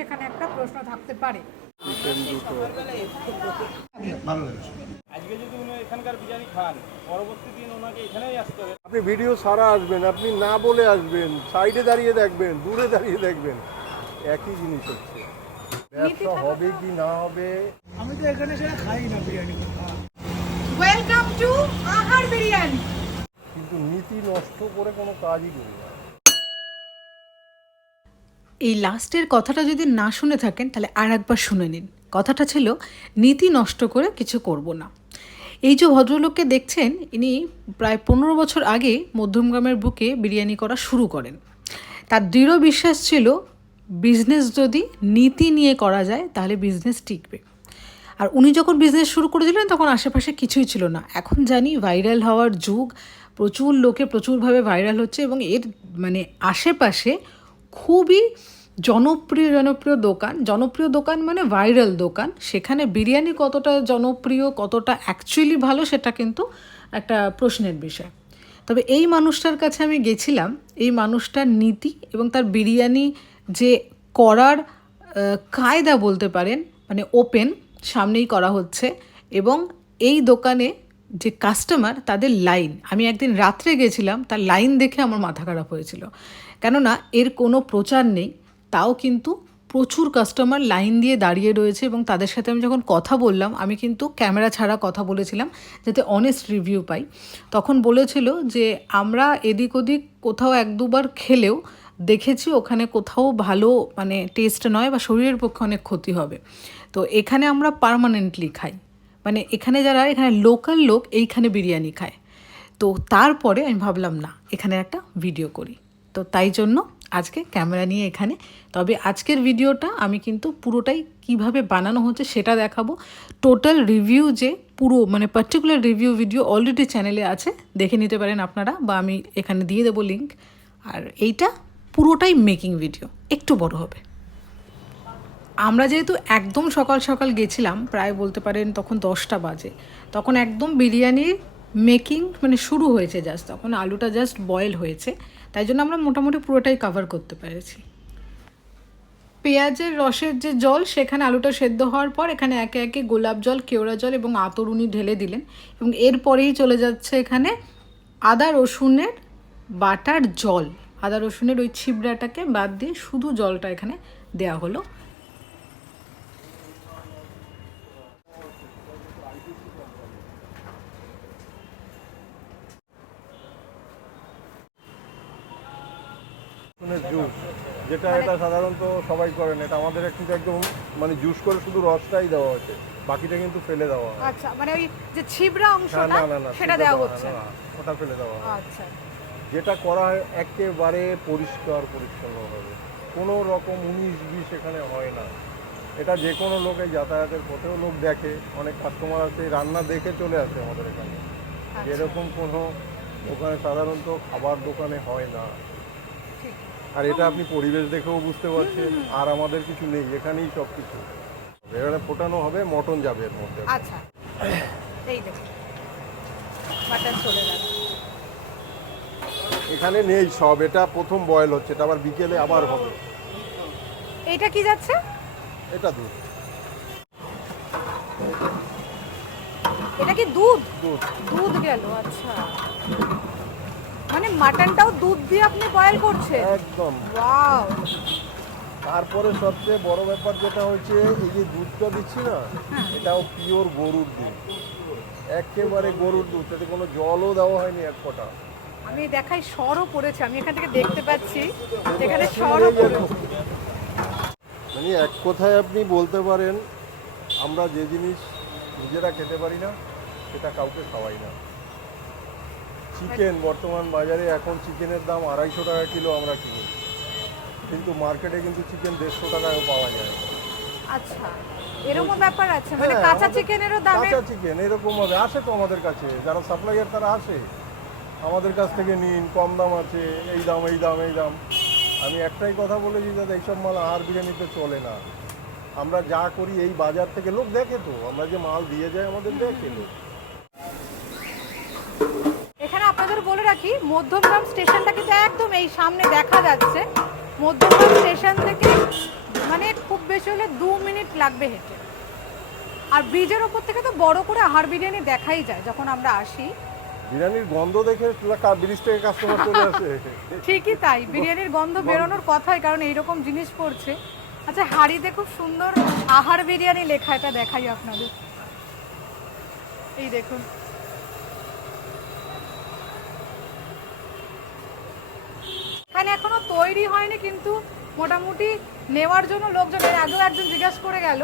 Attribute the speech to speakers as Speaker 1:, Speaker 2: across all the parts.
Speaker 1: সেখানে একটা প্রশ্ন থাকতে পারে।
Speaker 2: আপনি ভিডিও সারা আসবেন আপনি না বলে আসবেন সাইডে দাঁড়িয়ে দেখবেন দূরে দাঁড়িয়ে দেখবেন একই জিনিস হচ্ছে। ব্যবসা হবে কি না হবে?
Speaker 3: আমি তো এখানে সেটা খাই না বিরিয়ানি।
Speaker 1: ওয়েলকাম টু আহার বিরিয়ানি।
Speaker 2: কিন্তু নীতি নষ্ট করে কোনো কাজই করি না।
Speaker 4: এই লাস্টের কথাটা যদি না শুনে থাকেন, তাহলে আর একবার শুনে নিন। কথাটা ছিল, নীতি নষ্ট করে কিছু করব না। এই যে ভদ্রলোককে দেখছেন, ইনি প্রায় পনেরো বছর আগে মধ্যমগ্রামের বুকে বিরিয়ানি করা শুরু করেন। তার দৃঢ় বিশ্বাস ছিল, বিজনেস যদি নীতি নিয়ে করা যায়, তাহলে বিজনেস টিকবে। আর উনি যখন বিজনেস শুরু করেছিলেন তখন আশেপাশে কিছুই ছিল না। এখন জানি ভাইরাল হওয়ার যুগ, প্রচুর লোকে প্রচুরভাবে ভাইরাল হচ্ছে এবং এর মানে আশেপাশে খুবই জনপ্রিয় জনপ্রিয় দোকান। জনপ্রিয় দোকান মানে ভাইরাল দোকান। সেখানে বিরিয়ানি কতটা জনপ্রিয়, কতটা অ্যাকচুয়ালি ভালো সেটা কিন্তু একটা প্রশ্নের বিষয়। তবে এই মানুষটার কাছে আমি গেছিলাম। এই মানুষটার নীতি এবং তার বিরিয়ানি যে করার কায়দা বলতে পারেন মানে ওপেন সামনেই করা হচ্ছে এবং এই দোকানে যে কাস্টমার তাদের লাইন আমি একদিন রাত্রে গেছিলাম, তার লাইন দেখে আমার মাথা খারাপ হয়েছিল। কেননা এর কোনো প্রচার নেই, তাও কিন্তু প্রচুর কাস্টমার লাইন দিয়ে দাঁড়িয়ে রয়েছে এবং তাদের সাথে আমি যখন কথা বললাম, আমি কিন্তু ক্যামেরা ছাড়া কথা বলেছিলাম যাতে অনেস্ট রিভিউ পাই। তখন বলেছিল যে, আমরা এদিক ওদিক কোথাও এক দুবার খেলেও দেখেছি ওখানে কোথাও ভালো মানে টেস্ট নয় বা শরীরের পক্ষে অনেক ক্ষতি হবে। তো এখানে আমরা পার্মানেন্টলি খাই। মানে এখানে যারা, এখানে লোকাল লোক এইখানে বিরিয়ানি খায়। তো তারপরে আমি ভাবলাম, না, এখানে একটা ভিডিও করি। তো তাই জন্য আজকে ক্যামেরা নিয়ে এখানে। তবে আজকের ভিডিওটা আমি কিন্তু পুরোটাই কীভাবে বানানো হচ্ছে সেটা দেখাবো। টোটাল রিভিউ যে পুরো মানে পার্টিকুলার রিভিউ ভিডিও অলরেডি চ্যানেলে আছে, দেখে নিতে পারেন আপনারা বা আমি এখানে দিয়ে দেবো লিঙ্ক আর এইটা পুরোটাই মেকিং ভিডিও একটু বড় হবে। আমরা যেহেতু একদম সকাল সকাল গেছিলাম, প্রায় বলতে পারেন তখন দশটা বাজে, তখন একদম বিরিয়ানির মেকিং মানে শুরু হয়েছে জাস্ট তখন আলুটা জাস্ট বয়েল হয়েছে, তাই জন্য আমরা মোটামুটি পুরোটাই কভার করতে পেরেছি। পেঁয়াজের রসের যে জল, সেখানে আলুটা সেদ্ধ হওয়ার পর এখানে একে একে গোলাপ জল, কেওড়া জল এবং আতরুনি ঢেলে দিলেন এবং এরপরেই চলে যাচ্ছে এখানে আদা রসুনের বাটার জল। আদা রসুনের ওই ছিবড়াটাকে বাদ দিয়ে শুধু জলটা এখানে দেওয়া হলো।
Speaker 2: জুস যেটা এটা সাধারণত সবাই করেন এটা আমাদের কিন্তু একদম মানে জুস করে শুধু রসটাই দেওয়া হচ্ছে বাকিটা কিন্তু ফেলে দেওয়া হয়।
Speaker 1: আচ্ছা মানে ওই যে ছিবড়া অংশটা
Speaker 2: না
Speaker 1: সেটা দেওয়া হচ্ছে।
Speaker 2: না, ওটা ফেলে দেওয়া হয়।
Speaker 1: আচ্ছা।
Speaker 2: যেটা করা হয় একেবারে পরিষ্কার পরিচ্ছন্নভাবে কোনো রকম উনিশ বিশ এখানে হয় না। এটা যে কোনো লোকে যাতায়াতের পথেও লোক দেখে অনেক কাস্টমার আছে রান্না দেখে চলে আসে আমাদের এখানে।
Speaker 1: আচ্ছা।
Speaker 2: এরকম কোনো দোকানে সাধারণত খাবার দোকানে হয় না। আর এটা আপনি পরিবেশ দেখেও বুঝতে পারছেন আর আমাদের কিছু নেই এখানেই সব কিছু এখানে ফোটানো হবে মটন যাবে এর মধ্যে।
Speaker 1: আচ্ছা এই দেখুন বাটার চলে গেল।
Speaker 2: এখানে নেই সব এটা প্রথম বয়েল হচ্ছে এটা আবার বিকেলে আবার হবে।
Speaker 1: এটা কি যাচ্ছে?
Speaker 2: এটা দুধ।
Speaker 1: এটা কি দুধ?
Speaker 2: দুধ।
Speaker 1: দুধ গেল আচ্ছা। মানে মাটনটাও দুধ দিয়ে আপনি বয়েল করছেন?
Speaker 2: একদম।
Speaker 1: ওয়াও
Speaker 2: তারপরে সবচেয়ে বড় ব্যাপার যেটা হচ্ছে এই যে দুধটা দিচ্ছি না এটাও পিওর গরুর দুধ। একেবারে গরুর দুধ তাতে কোনো জলও দেওয়া হয়নি এক ফোঁটা।
Speaker 1: আমি দেখাই সরও পড়েছে আমি এখান থেকে দেখতে পাচ্ছি যেখানে সরও পড়েছে।
Speaker 2: মানে এক কথায় আপনি বলতে পারেন আমরা যে জিনিস নিজেরা খেতে পারি না সেটা কাউকে খাওয়াই না। চিকেন বর্তমান বাজারে এখন চিকেনের দাম আড়াইশো টাকা কিলো আমরা কিনি। কিন্তু মার্কেটে কিন্তু চিকেন দেড়শো টাকায়ও পাওয়া যায়।
Speaker 1: আচ্ছা এরকম ব্যাপার আছে মানে
Speaker 2: হ্যাঁ,
Speaker 1: কাঁচা
Speaker 2: আমাদের-
Speaker 1: চিকেনেরও দামে
Speaker 2: কাঁচা চিকেন এরকম আসে তো আমাদের কাছে যারা সাপ্লাইয়ার তারা আসে। আমাদের কাছ থেকে নিন কম দাম আছে এই দাম এই দাম এই দাম। আমি একটাই কথা বলেছি দাদা এইসব মাল আর বিরিয়ানিতে চলে না। আমরা যা করি এই বাজার থেকে লোক দেখে তো আমরা যে মাল দিয়ে যাই আমাদের দেখে লোক।
Speaker 1: রাখি মধ্যমগ্রাম স্টেশনটা কিন্তু একদম এই সামনে দেখা যাচ্ছে। মধ্যমগ্রাম স্টেশন থেকে মানে খুব বেশি হলে দু মিনিট
Speaker 4: লাগবে হেঁটে। আর ব্রিজের ওপর থেকে তো বড় করে আহার বিরিয়ানি দেখাই যায় যখন আমরা আসি।
Speaker 2: বিরিয়ানির গন্ধ দেখে ব্রিজ থেকে কাস্টমার চলে আসে।
Speaker 4: ঠিকই তাই বিরিয়ানির গন্ধ বেরোনোর কথাই কারণ এইরকম জিনিস পড়ছে। আচ্ছা হাড়িতে খুব সুন্দর আহার বিরিয়ানি লেখা এটা দেখাই আপনাদের। এই দেখুন। এখানে এখনও তৈরি হয়নি কিন্তু মোটামুটি নেওয়ার জন্য লোকজন এর আগেও একজন জিজ্ঞাসা করে গেল।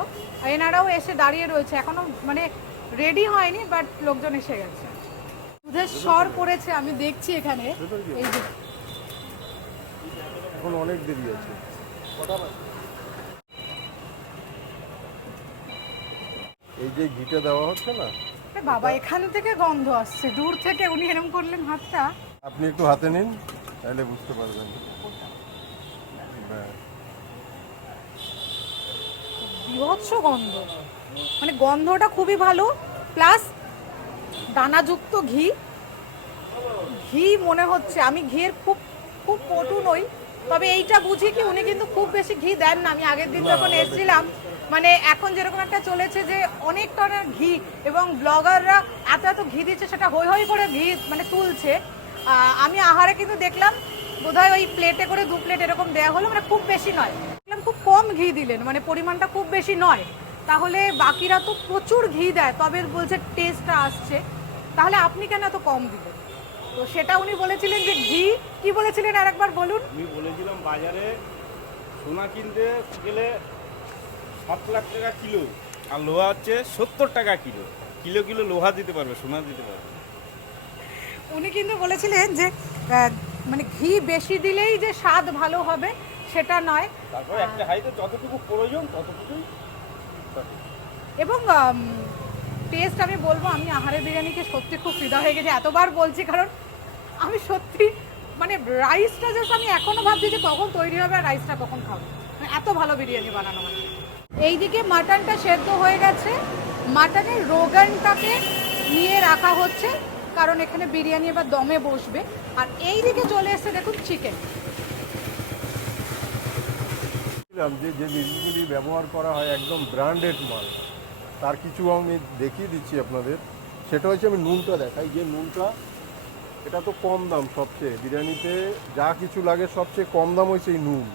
Speaker 4: এনারাও এসে দাঁড়িয়ে রয়েছে। এখনও মানে রেডি হয়নি বাট লোকজন এসে গেছে। দুধের স্বর পড়েছে আমি দেখছি এখানে। এই যে।
Speaker 2: এখন অনেক দেরি আছে। এই যে ঘিটা দেওয়া হচ্ছে না?
Speaker 4: বাবা এখান থেকে গন্ধ আসছে। দূর থেকে উনি এরম করলেন হাতটা।
Speaker 2: আপনি একটু হাতে নিন তাহলে বুঝতে পারবেন।
Speaker 4: বিভৎস গন্ধ। মানে গন্ধটা খুবই ভালো প্লাস দানাযুক্ত ঘি। ঘি মনে হচ্ছে আমি ঘিয়ের খুব খুব পটু নই তবে এইটা বুঝি কি উনি কিন্তু খুব বেশি ঘি দেন না। আমি আগের দিন যখন এসেছিলাম মানে এখন যেরকম একটা চলেছে যে অনেক টনের ঘি এবং ব্লগাররা এত এত ঘি দিচ্ছে সেটা হই হই করে ঘি মানে তুলছে। আমি আহারে কিন্তু দেখলাম, বোধহয় ওই প্লেটে করে দু প্লেট এরকম দেওয়া হলো মানে খুব বেশি নয়। দেখলাম খুব কম ঘি দিলেন মানে পরিমাণটা খুব বেশি নয়। তাহলে বাকিরা তো প্রচুর ঘি দেয়, তবে বলছে টেস্টটা আসছে। তাহলে আপনি কেন এত কম দিলেন? তো সেটা উনি বলেছিলেন যে ঘি, কি বলেছিলেন আর একবার বলুন?
Speaker 1: আমি বলেছিলাম বাজারে সোনা কিনতে গেলে সাত লাখ টাকা কিলো, আর লোহা হচ্ছে সত্তর টাকা কিলো। কিলো কিলো লোহা দিতে পারবে, সোনা দিতে পারবে।
Speaker 4: উনি কিন্তু বলেছিলেন যে মানে ঘি বেশি দিলেই যে স্বাদ ভালো হবে সেটা নয়।
Speaker 1: তারপর একটা যতটুকু প্রয়োজন ততটুকুই
Speaker 4: এবং টেস্ট আমি বলব আমি আহারে বিরিয়ানিকে সত্যি খুব ফিদা হয়ে গেছে। এতবার বলছি কারণ আমি সত্যি মানে রাইসটা জাস্ট আমি এখনও ভাবছি যে কখন তৈরি হবে আর রাইসটা কখন খাব। মানে এত ভালো বিরিয়ানি বানানো হয়। এইদিকে মাটনটা সেদ্ধ হয়ে গেছে। মাটনের রোগানটাকে নিয়ে রাখা হচ্ছে। কারণ এখানে বিরিয়ানি এবার দমে বসবে। আর এই দিকে চলে এসছে দেখুন চিকেন
Speaker 2: যে যে জিনিসগুলি ব্যবহার করা হয় একদম ব্র্যান্ডেড মাল, তার কিছু আমি দেখিয়ে দিচ্ছি আপনাদের। সেটা হচ্ছে আমি নুনটা দেখাই। যে নুনটা, এটা তো কম দাম সবচেয়ে। বিরিয়ানিতে যা কিছু লাগে সবচেয়ে কম দাম হচ্ছে এই নুন।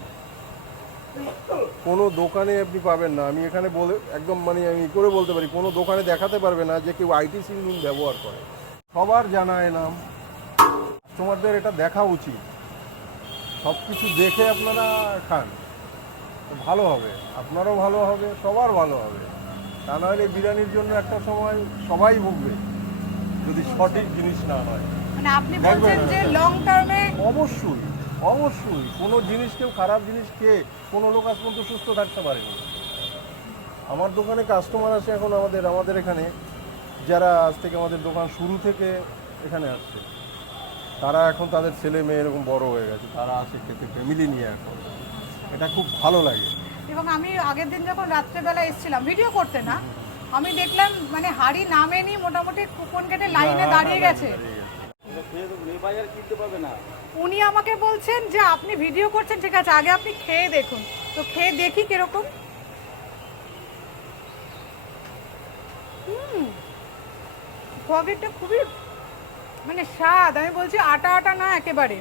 Speaker 2: কোনো দোকানে আপনি পাবেন না। আমি এখানে বলে, একদম মানে আমি করে বলতে পারি, কোনো দোকানে দেখাতে পারবে না যে কেউ আইটিসি নুন ব্যবহার করে। সবার জানা এ নাম কাস্টমারদের এটা দেখা উচিত। সব কিছু দেখে আপনারা খান। তো ভালো হবে। আপনারও ভালো হবে সবার ভালো হবে। তা নাহলে বিরিয়ানির জন্য একটা সময় সবাই ভুগবে যদি সঠিক জিনিস না হয়।
Speaker 4: মানে
Speaker 2: অবশ্যই অবশ্যই। কোনো জিনিস কেউ খারাপ জিনিস খেয়ে কোনো লোক আজ পর্যন্ত সুস্থ থাকতে পারেনি। আমার দোকানে কাস্টমার আছে এখন আমাদের আমাদের এখানে। যারা আজ থেকে আমাদের দোকান শুরু থেকে এখানে আসছে তারা এখন তাদের ছেলে মেয়ে এরকম বড় হয়ে গেছে তারা আসে খেতে ফ্যামিলি নিয়ে এখন। এটা খুব ভালো লাগে।
Speaker 4: এবং আমি আগের দিন যখন রাত্রেবেলা এসেছিলাম ভিডিও করতে না আমি দেখলাম মানে হাড়ি নামেনি মোটামুটি কুপন কেটে লাইনে দাঁড়িয়ে গেছে। উনি আমাকে বলছেন যে আপনি ভিডিও করছেন ঠিক আছে আগে আপনি খেয়ে দেখুন। তো খেয়ে দেখি কীরকম। হুম। খুবই মানে স্বাদ আমি বলছি আটা আটা না একেবারে।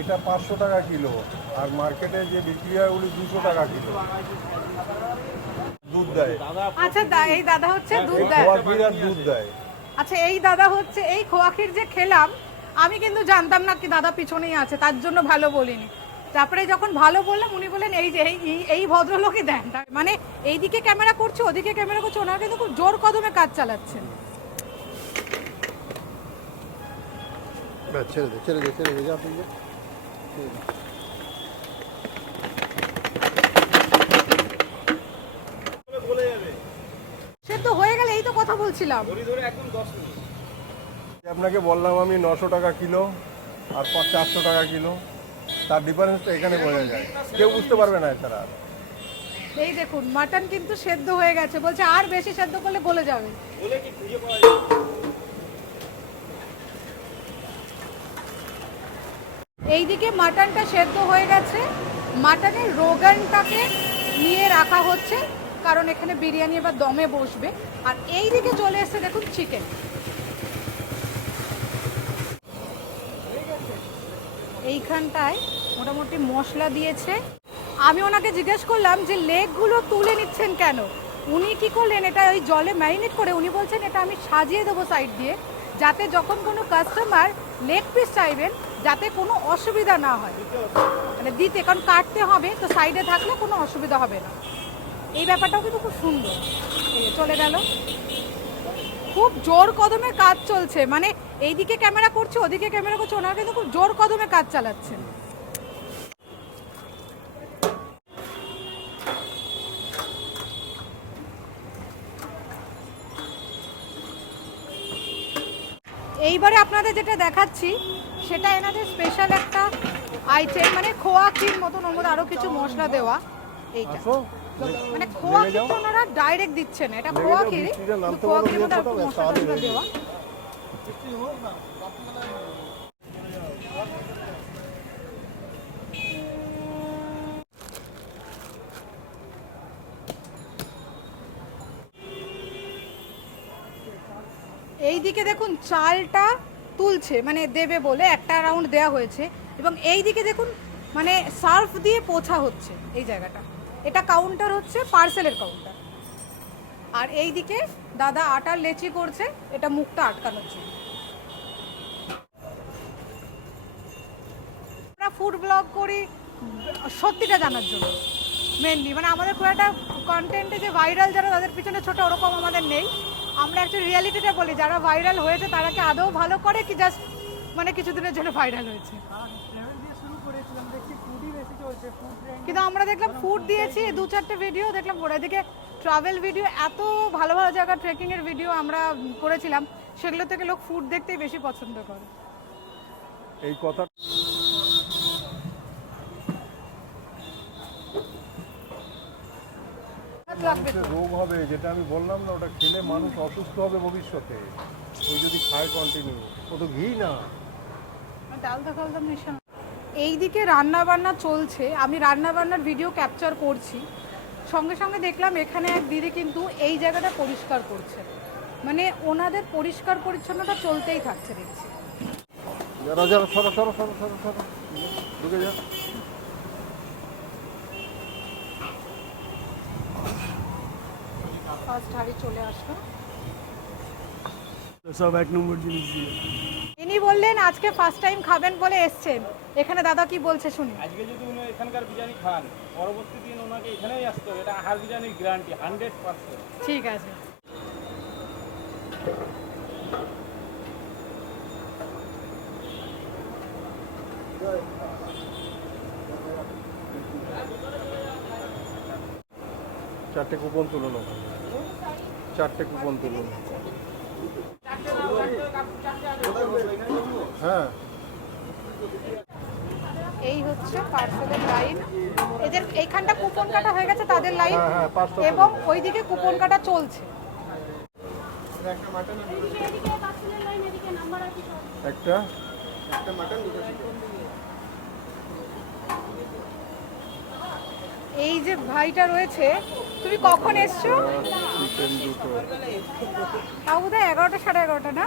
Speaker 2: এটা- পাঁচশো টাকা কিলো আর মার্কেটে যে বিক্রি হয় ওগুলি দুশো টাকা কিলো। দুধ দেয়।
Speaker 4: আচ্ছা এই দাদা হচ্ছে দুধ দেয়।
Speaker 2: আর দুধ দেয়।
Speaker 4: আচ্ছা এই দাদা হচ্ছে এই খোয়াখির যে খেলাম আমি কিন্তু জানতাম না কি দাদা পিছনেই আছে তার জন্য ভালো বলিনি। তারপরে যখন ভালো বললাম উনি বললেন এই যে এই ভদ্রলোকই দেন। মানে এইদিকে ক্যামেরা করছে ওদিকে ক্যামেরা করছে ওনারা কিন্তু খুব জোর কদমে কাজ চালাচ্ছেন।
Speaker 2: ব্যাস, ছেড়ে দে ছেড়ে দে ছেড়ে দে যা তুই
Speaker 4: সে তো হয়ে গেলে এই তো কথা বলছিলাম।
Speaker 1: ধরে ধরে একদম দশ মিনিট।
Speaker 2: আপনাকে বললাম আমি নশো টাকা কিলো আর পাঁচ চারশো টাকা কিলো। তার ডিফারেন্সটা এখানে বোঝা যায়। কেউ বুঝতে পারবে না এছাড়া আর।
Speaker 4: এই দেখুন মাটন কিন্তু সেদ্ধ হয়ে গেছে। বলছে আর বেশি সেদ্ধ করলে গলে যাবে।
Speaker 1: বলে কি খুঁজে পাওয়া যায়?
Speaker 4: এইদিকে মাটনটা সেদ্ধ হয়ে গেছে। মাটনের রোগানটাকে নিয়ে রাখা হচ্ছে, কারণ এখানে বিরিয়ানি এবার দমে বসবে। আর এই দিকে চলে এসছে দেখুন চিকেন এইখানটায় মোটামুটি মশলা দিয়েছে। আমি ওনাকে জিজ্ঞেস করলাম যে লেগগুলো তুলে নিচ্ছেন কেন? উনি কি করলেন? এটা ওই জলে ম্যারিনেট করে উনি বলছেন, এটা আমি সাজিয়ে দেবো সাইড দিয়ে। যাতে যখন কোনো কাস্টমার লেগ পিস চাইবেন, যাতে কোনো অসুবিধা না হয়। মানে দিতে, কারণ কাটতে হবে, তো সাইডে থাকলে কোনো অসুবিধা হবে না। এই ব্যাপারটাও কিন্তু খুব সুন্দর। চলে গেল। খুব জোর কদমে কাজ চলছে। মানে এইদিকে ক্যামেরা করছে, ওদিকে ক্যামেরা করছে, ওনারা কিন্তু খুব জোর কদমে কাজ চালাচ্ছেন। এইবারে আপনাদের যেটা দেখাচ্ছি সেটা এনাদের স্পেশাল একটা আইটেম মানে খোয়া ক্ষীর মতন ওর মধ্যে আরও কিছু মশলা দেওয়া এইটা। মানে খোয়া ক্ষীর ওনারা ডাইরেক্ট দিচ্ছে না এটা খোয়া ক্ষীর খোয়া ক্ষীর মধ্যে মশলা দেওয়া। এইদিকে দেখুন চালটা তুলছে মানে দেবে বলে একটা রাউন্ড দেয়া হয়েছে এবং এই দিকে দেখুন মানে সার্ফ দিয়ে পোছা হচ্ছে এই জায়গাটা। এটা কাউন্টার হচ্ছে পার্সেলের কাউন্টার আর এই দিকে দাদা আটার লেচি করছে, এটা মুখটা আটকানোর জন্য। আমরা ফুড ব্লগ করি সত্যিটা জানার জন্য মেনলি মানে আমাদের খুব একটা কন্টেন্টে যে ভাইরাল যারা তাদের পিছনে ছোট, ওরকম আমাদের নেই। আমরা একটা রিয়ালিটিটা বলি যারা ভাইরাল হয়েছে তারা কি আদৌ ভালো করে কি জাস্ট মানে কিছুদিনের জন্য ভাইরাল হয়েছে?
Speaker 3: লেভেল দিয়ে শুরু করেছিলাম দেখছি ফুডই বেশি চলছে ফুড
Speaker 4: কিন্তু আমরা দেখলাম ফুড দিয়েছি দু চারটে ভিডিও দেখলাম পরে এদিকে ট্রাভেল ভিডিও এত ভালো ভালো জায়গা ট্রেকিংয়ের ভিডিও আমরা করেছিলাম সেগুলো থেকে লোক ফুড দেখতেই বেশি পছন্দ করে।
Speaker 2: এই কথা রোগ হবে যেটা আমি বললাম না ওটা খেলে মানুষ অসুস্থ হবে ভবিষ্যতে। ওই যদি খায় কন্টিনিউ ও তো ঘি না।
Speaker 4: এইদিকে রান্না বান্না চলছে। আমি রান্না বান্নার ভিডিও ক্যাপচার করছি। সঙ্গে সঙ্গে দেখলাম এখানে এক দিদি কিন্তু এই জায়গাটা পরিষ্কার করছে। মানে ওনাদের পরিষ্কার পরিচ্ছন্নতা চলতেই থাকছে দেখছি।
Speaker 2: যারা যারা সরো সরো সরো সরো সরো। ঢুকে যা।
Speaker 4: ফার্স্ট হাড়ি চলে আসলো।
Speaker 3: সব এক নম্বর জিনিস দিয়ে।
Speaker 4: ইনি বললেন আজকে ফার্স্ট টাইম খাবেন বলে এসছেন। এখানে দাদা কি বলছে শুনি।
Speaker 1: আজকে যদি উনি এখানকার বিরিয়ানি খান পরবর্তী দিন ওনাকে এখানেই আসতে হবে। এটা আহার বিরিয়ানির গ্যারান্টি হান্ড্রেড পার্সেন্ট
Speaker 4: ঠিক আছে।
Speaker 2: চারটে কুপন তুলুন চারটে কুপন তুলুন হ্যাঁ।
Speaker 4: এই হচ্ছে পার্সেলের লাইন। এদের এইখানটা কুপন কাটা হয়ে গেছে তাদের লাইন
Speaker 2: হ্যাঁ, হ্যাঁ,
Speaker 4: এবং ওইদিকে কুপন কাটা চলছে।
Speaker 2: একটা?
Speaker 4: এই যে ভাইটা রয়েছে তুমি কখন এসছো? তাও বোধ হয় এগারোটা সাড়ে এগারোটা না?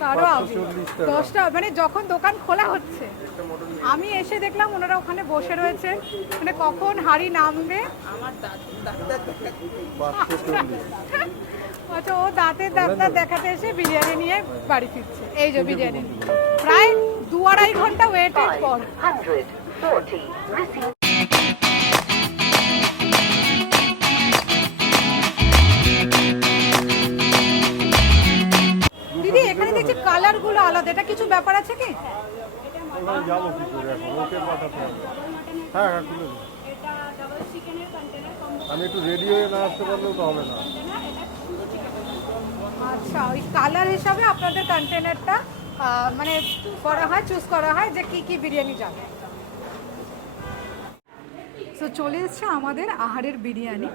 Speaker 4: তারও আগে।
Speaker 2: 540 টাকা।
Speaker 4: দশটা মানে যখন দোকান খোলা হচ্ছে আমি এসে দেখলাম ওনারা ওখানে বসে রয়েছে মানে কখন হাড়ি নামবে? আচ্ছা ও দাঁতের ডাক্তার দেখাতে এসে বিরিয়ানি নিয়ে বাড়ি ফিরছে। এই যে বিরিয়ানি। প্রায় দু আড়াই ঘণ্টা ওয়েটের পর। আলাদা এটা কিছু ব্যাপার আছে কি।
Speaker 2: আমি একটু রেডি হয়ে না আসতে পারলেও তো হবে না।
Speaker 4: আচ্ছা ওই কালার হিসাবে আপনাদের কন্টেনারটা মানে করা হয় চুজ করা হয় যে কি কি বিরিয়ানি যাবে। তো চলে এসছে আমাদের আহারের বিরিয়ানি।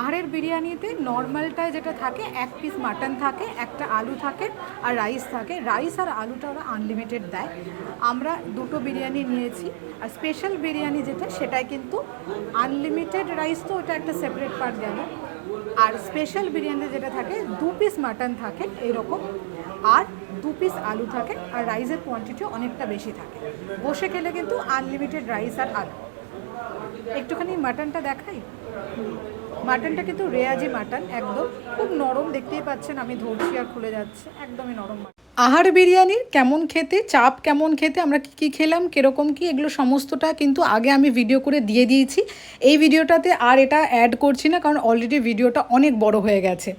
Speaker 4: আহারের বিরিয়ানিতে নর্মালটায় যেটা থাকে, এক পিস মাটন থাকে, একটা আলু থাকে আর রাইস থাকে। রাইস আর আলুটা ওরা আনলিমিটেড দেয়। আমরা দুটো বিরিয়ানি নিয়েছি আর স্পেশাল বিরিয়ানি যেটা, সেটাই কিন্তু আনলিমিটেড রাইস তো ওটা একটা সেপারেট পার্ট গেল।
Speaker 5: আর স্পেশাল বিরিয়ানি যেটা থাকে, দু পিস মাটন থাকে এরকম আর দু পিস আলু থাকে আর রাইসের কোয়ান্টিটি অনেকটা বেশি থাকে। বসে খেলে কিন্তু আনলিমিটেড রাইস আর আলু। একটুখানি মাটনটা দেখাই। মাটনটা কিন্তু রেয়াজি মাটন, একদম। খুব নরম, দেখতেই পাচ্ছেন, আমি ধরছি আর খুলে যাচ্ছে। একদমই নরম
Speaker 4: আহার বিরিয়ানির কেমন খেতে, চাপ কেমন খেতে, আমরা কি কী খেলাম, কীরকম কি, এগুলো সমস্তটা কিন্তু আগে আমি ভিডিও করে দিয়ে দিয়েছি। এই ভিডিওটাতে আর এটা অ্যাড করছি না, কারণ অলরেডি ভিডিওটা অনেক বড় হয়ে গেছে।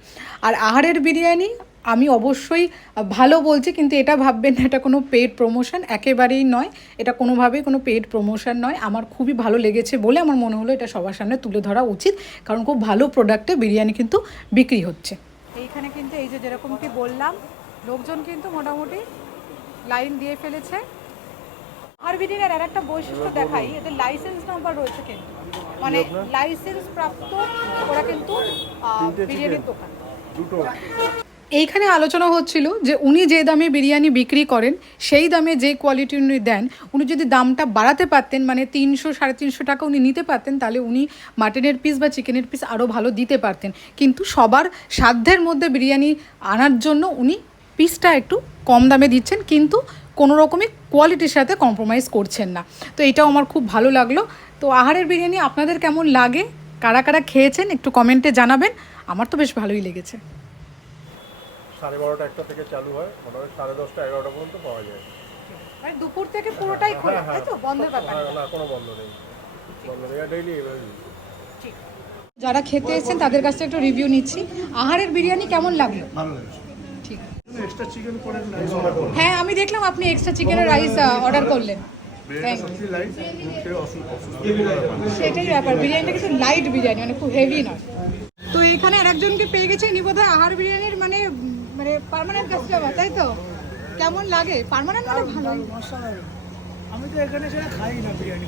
Speaker 4: আর আহারের বিরিয়ানি আমি অবশ্যই ভালো বলছি কিন্তু এটা ভাববেন না এটা কোনো পেড প্রমোশন একেবারেই নয়। এটা কোনোভাবেই কোনো পেড প্রমোশন নয়। আমার খুবই ভালো লেগেছে বলে আমার মনে হলো এটা সবার সামনে তুলে ধরা উচিত কারণ খুব ভালো প্রোডাক্টে বিরিয়ানি কিন্তু বিক্রি হচ্ছে।
Speaker 5: এইখানে কিন্তু এই যে যেরকম যেরকমটি বললাম লোকজন কিন্তু মোটামুটি লাইন দিয়ে ফেলেছে। আর বিডিনের আর একটা বৈশিষ্ট্য দেখাই এদের লাইসেন্স নাম্বার রয়েছে কিন্তু। মানে লাইসেন্স প্রাপ্ত ওরা কিন্তু বিরিয়ানির দোকান।
Speaker 2: দুটো।
Speaker 4: এইখানে আলোচনা হচ্ছিল যে উনি যে দামে বিরিয়ানি বিক্রি করেন, সেই দামে যে কোয়ালিটি উনি দেন, উনি যদি দামটা বাড়াতে পারতেন মানে তিনশো, সাড়ে তিনশো টাকা উনি নিতে পারতেন, তাহলে উনি মাটনের পিস বা চিকেনের পিস আরও ভালো দিতে পারতেন। কিন্তু সবার সাধ্যের মধ্যে বিরিয়ানি আনার জন্য উনি পিসটা একটু কম দামে দিচ্ছেন, কিন্তু কোনো রকমই কোয়ালিটির সাথে কম্প্রোমাইজ করছেন না। তো এটাও আমার খুব ভালো লাগল। তো আহারের বিরিয়ানি আপনাদের কেমন লাগে? কারা কারা খেয়েছেন? একটু কমেন্টে জানাবেন। আমার তো বেশ ভালোই লেগেছে।
Speaker 2: সাড়ে বারোটা একটা থেকে চালু হয় মোটামুটি সাড়ে দশটা এগারোটা পর্যন্ত পাওয়া যায়।
Speaker 5: মানে দুপুর থেকে পুরোটাই খোলা তাই তো? ব্যাপার
Speaker 2: হ্যাঁ, না কোনো বন্ধ নেই। বন্ধ নেই ডেইলি
Speaker 4: যারা খেতে এসেছেন তাদের কাছ থেকে একটু রিভিউ নিচ্ছি। আহারের বিরিয়ানি কেমন লাগল?
Speaker 3: ভালো লাগছে।
Speaker 4: ঠিক।
Speaker 3: এক্সট্রা চিকেন করে
Speaker 4: হ্যাঁ আমি দেখলাম আপনি এক্সট্রা চিকেনের রাইস অর্ডার করলেন। সেটাই ব্যাপার বিরিয়ানিটা কিন্তু লাইট বিরিয়ানি মানে খুব হেভি নয়। তো এখানে আরেকজনকে পেয়ে গেছে ইনি বোধহয় আহার বিরিয়ানির মানে মানে পার্মানেন্ট কাস্টমার তাই তো? কেমন লাগে? পার্মানেন্ট মানে ভালো
Speaker 3: আমি তো এখানে সেটা খাই না বিরিয়ানি।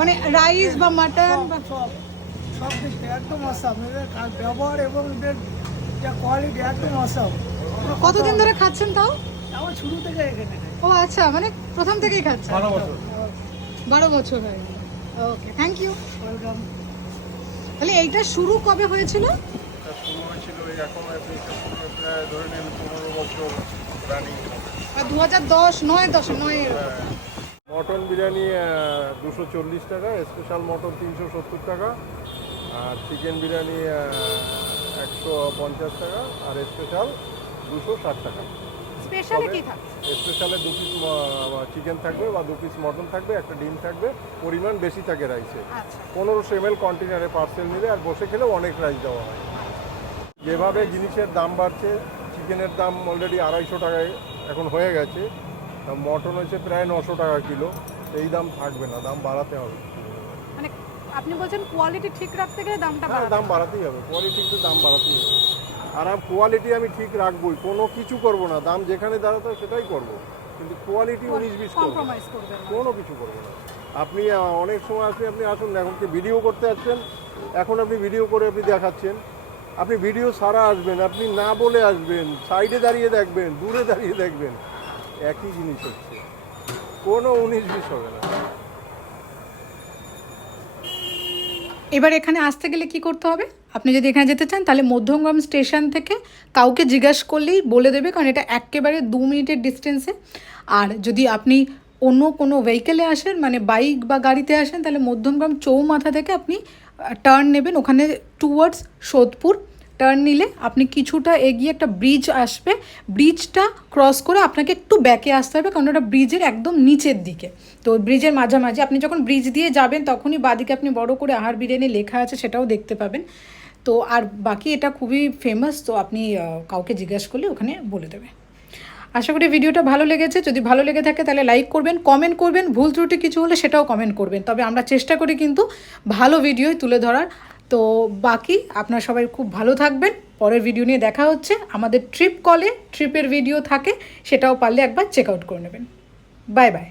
Speaker 4: মানে রাইস বা মাটন বা
Speaker 3: সব সব থেকে একদম অসাম এদের ব্যবহার এবং এদের যা কোয়ালিটি একদম অসাম
Speaker 4: কতদিন ধরে খাচ্ছেন তাও?
Speaker 3: আমার শুরু থেকে এখানে।
Speaker 4: ও আচ্ছা মানে প্রথম থেকেই খাচ্ছেন?
Speaker 2: বারো বছর।
Speaker 4: বারো বছর হয়ে গেল ওকে থ্যাংক ইউ
Speaker 3: ওয়েলকাম
Speaker 4: তাহলে এইটা শুরু কবে হয়েছিল?
Speaker 2: শুরু হয়েছিল এখন প্রায় ধরে নিন পনেরো বছর রানিং
Speaker 4: দু হাজার দশ নয় দশ নয়
Speaker 2: মটন বিরিয়ানি দুশো চল্লিশ টাকা স্পেশাল মটন তিনশো সত্তর টাকা আর চিকেন বিরিয়ানি একশো পঞ্চাশ টাকা আর স্পেশাল দুশো ষাট টাকা।
Speaker 5: স্পেশালি কি
Speaker 2: স্পেশালে দু পিস চিকেন থাকবে বা দু পিস মটন থাকবে একটা ডিম থাকবে পরিমাণ বেশি থাকে রাইসে
Speaker 5: আচ্ছা।
Speaker 2: পনেরোশো এম এল কন্টেনারে পার্সেল নিলে আর বসে খেলেও অনেক রাইস দেওয়া হয়। যেভাবে জিনিসের দাম বাড়ছে চিকেনের দাম অলরেডি আড়াইশো টাকায় এখন হয়ে গেছে। মটন হচ্ছে প্রায় নশো টাকা কিলো। এই দাম থাকবে না দাম বাড়াতে হবে।
Speaker 5: মানে আপনি বলছেন কোয়ালিটি ঠিক রাখতে গেলে দামটা
Speaker 2: হ্যাঁ দাম বাড়াতেই হবে। কোয়ালিটি তো দাম বাড়াতেই হবে। আর আমি কোয়ালিটি আমি ঠিক রাখবোই। কোনো কিছু করব না। দাম যেখানে দাঁড়াতে হয় সেটাই করব। কিন্তু কোয়ালিটি উনিশ বিশ কোনো কিছু করব না। আপনি অনেক সময় আসলে আপনি আসুন না এখন কি ভিডিও করতে আসছেন। এখন আপনি ভিডিও করে আপনি দেখাচ্ছেন। আপনি ভিডিও সারা আসবেন, আপনি না বলে আসবেন সাইডে দাঁড়িয়ে দেখবেন, দূরে দাঁড়িয়ে দেখবেন, একই জিনিস হচ্ছে। কোনো উনিশ বিশ হবে না।
Speaker 4: এবার এখানে আসতে গেলে কি করতে হবে? আপনি যদি এখানে যেতে চান, তাহলে মধ্যমগ্রাম স্টেশন থেকে কাউকে জিজ্ঞাসা করলেই বলে দেবে, কারণ এটা একেবারে দু মিনিটের ডিস্টেন্সে আর যদি আপনি অন্য কোনো ভেহিকেলে আসেন মানে বাইক বা গাড়িতে আসেন, তাহলে মধ্যমগ্রাম চৌমাথা থেকে আপনি টার্ন নেবেন ওখানে টুয়ার্ডস সোদপুর। টার্ন নিলে আপনি কিছুটা এগিয়ে একটা ব্রিজ আসবে। ব্রিজটা ক্রস করে আপনাকে একটু ব্যাকে আসতে হবে, কারণ ওটা ব্রিজের একদম নিচের দিকে। তো ব্রিজের মাঝামাঝি, আপনি যখন ব্রিজ দিয়ে যাবেন, তখনই বাদিকে আপনি বড় করে আহার বিরিয়ানি লেখা আছে, সেটাও দেখতে পাবেন। তো আর বাকি এটা খুবই ফেমাস তো আপনি কাউকে জিজ্ঞাসা করলে ওখানে বলে দেবে। আশা করি ভিডিওটা ভালো লেগেছে। যদি ভালো লেগে থাকে তাহলে লাইক করবেন কমেন্ট করবেন, ভুল ত্রুটি কিছু হলে সেটাও কমেন্ট করবেন। তবে আমরা চেষ্টা করি কিন্তু ভালো ভিডিওই তুলে ধরার। তো বাকি আপনারা সবাই খুব ভালো থাকবেন। পরের ভিডিও নিয়ে দেখা হচ্ছে। আমাদের ট্রিপ কলে ট্রিপের ভিডিও থাকে, সেটাও পারলে একবার চেক আউট করে নেবেন। Bye bye